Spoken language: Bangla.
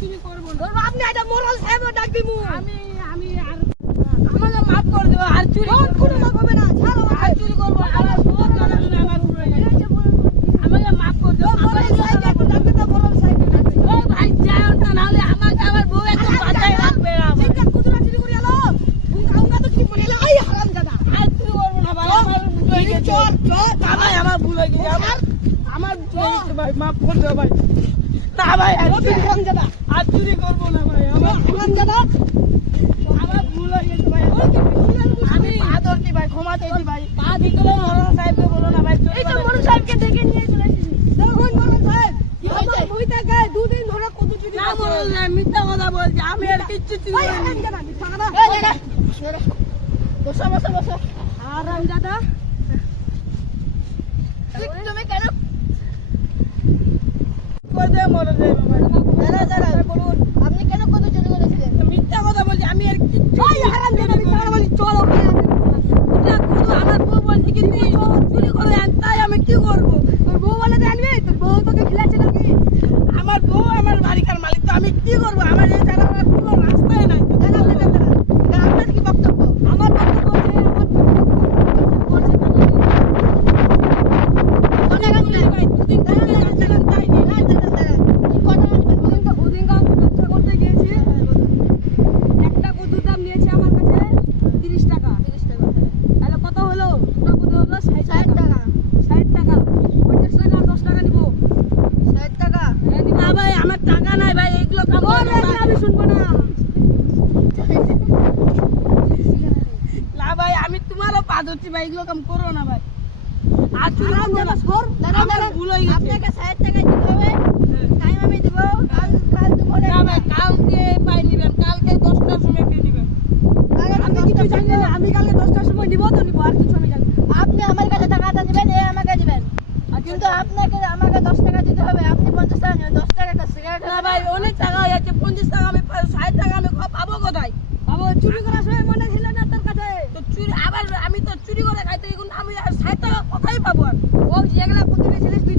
চুরি করবো না। আপনি এটা মোরাল সাহেব ডাক দিমু। আমি আর আমাকে মাফ করে দেবো। আর চুরি কোনো লাভ হবে না, ছাড়ো আর চুরি করবো না। আমার বহুত জানা শুনে আমার উপরে আমাকে মাফ করে দেবো। মোরাল সাহেব ডাক দিতে মোরাল সাহেব ডাক দিতে। ও ভাই যাও না, নাহলে আমাকে আমার বউ একটু বাঁচাই রাখবে আমার। চিন্তা কুতুরা চুরি করে এলো আমরা তো কি বলে আই হারাম দাদা। আর চুরি করবো না ভাই, আমার ভুল হয়ে গেছে। ভাই আমার ভুল হয়ে গেছে, আমার ভুল হয়ে গেছে ভাই, মাফ করে দাও ভাই। না ভাই আর হারাম দাদা, আর চুরি করবো না ভাই, আমার হারাম দাদা। আমার ভুল হয়ে গেছে ভাই। আমি পা ধরছি ভাই, ক্ষমা চাইছি ভাই। পা দিতে হলে মোরাল সাহেবকে বলো না ভাই, চুরি এই তো করে মোরাল সাহেবকে ডেকে নিয়ে চলে এসেছি। দেখুন মোরাল সাহেব, কি হয়েছে? বইটা গায় দুদিন ধরে কত চুরি না করছে। মোরাল সাহেব মিথ্যা কথা বলছি, আমি আর কিচ্ছু চুরি ওই করিনি। হারাম দাদা, মিথ্যা কথা। এই দাদা, বসো বসো বসো। হারাম দাদা, তুমি কেন করে দেবো মোরাল সাহেব আমার? দাদা বলুন, আপনি কেন কত চুরি করেছিলেন? মিথ্যা কথা বলছি, আমি আর কিচ্ছু ওই হারাম দাদা, মিথ্যা কথা বলি, চলো এটা শুধু আমার বউ বলছে কি তুই চুরি করে আন, তাই আমি কি করবো? তোর বউ বলে জানবি, তোর বউ তোকে খিলাচ্ছে নাকি? আমার বউ আমার বাড়িকার মালিক, তো আমি কি করবো? আমার এই জায়গা কোনো রাস্তায় নাই। দাদা, আপনার কি বক্তব্য? আমার বক্তব্য হচ্ছে, আমার টাকা দিবেন ভাই, দুদিন টাকা দিবেন, তাই নেই, নাই দাদা, কত দিবেন? ওদিনকে আমি ব্যবসা করতে গিয়েছি, একটা কদুর দাম নিয়েছে আমার কাছে 30 টাকা। 30 টাকা, তাহলে কত হলো? দুটো কদু হলো 60 টাকা। 60 টাকা, 50 টাকা আর 10 টাকা নিবো। 60 টাকা? হ্যাঁ নিবো। না ভাই, আমার টাকা নাই ভাই, এইগুলো কাম করবো না। আমি শুনবো না। না ভাই, আমি তোমারও পা ধরছি ভাই, এগুলো কাম করো না ভাই। আর চুরি হারাম করবো দাদা, না। সর। দাদা, আমার ভুল হয়ে গেছে। আপনাকে 60 টাকা দিতে হবে, টাইম আমি দেবো, কাল দুপুরে। না ভাই, কালকে পাই নিবেন, কালকে 10টার সময় পেয়ে নিবেন। আমি কিছু জানি না, আমি কালকে 10টার সময় নিবো তো নিবো, আর কিছু আমি জানি না। আপনি আমার কাছে টাকাটা দিবেন, এ আমাকে দিবেন, কিন্তু আপনাকে আমাকে 10 টাকা দিতে হবে। আপনি 50 টাকা নেবেন, 10 টাকা সিগারেট। না ভাই, অনেক টাকা হয়ে যাচ্ছে, 50 টাকা আমি 60 টাকা আমি পাবো কোথায়? বাবু চুরি করার সময় মনে ছিল না তোর কাছে? তো চুরি আবার আমি তো চুরি করে খাই, তো এখন আমি আর 60 টাকা কোথায় পাবো? আর ও যেগুলা কত নিয়েছিলিস তুই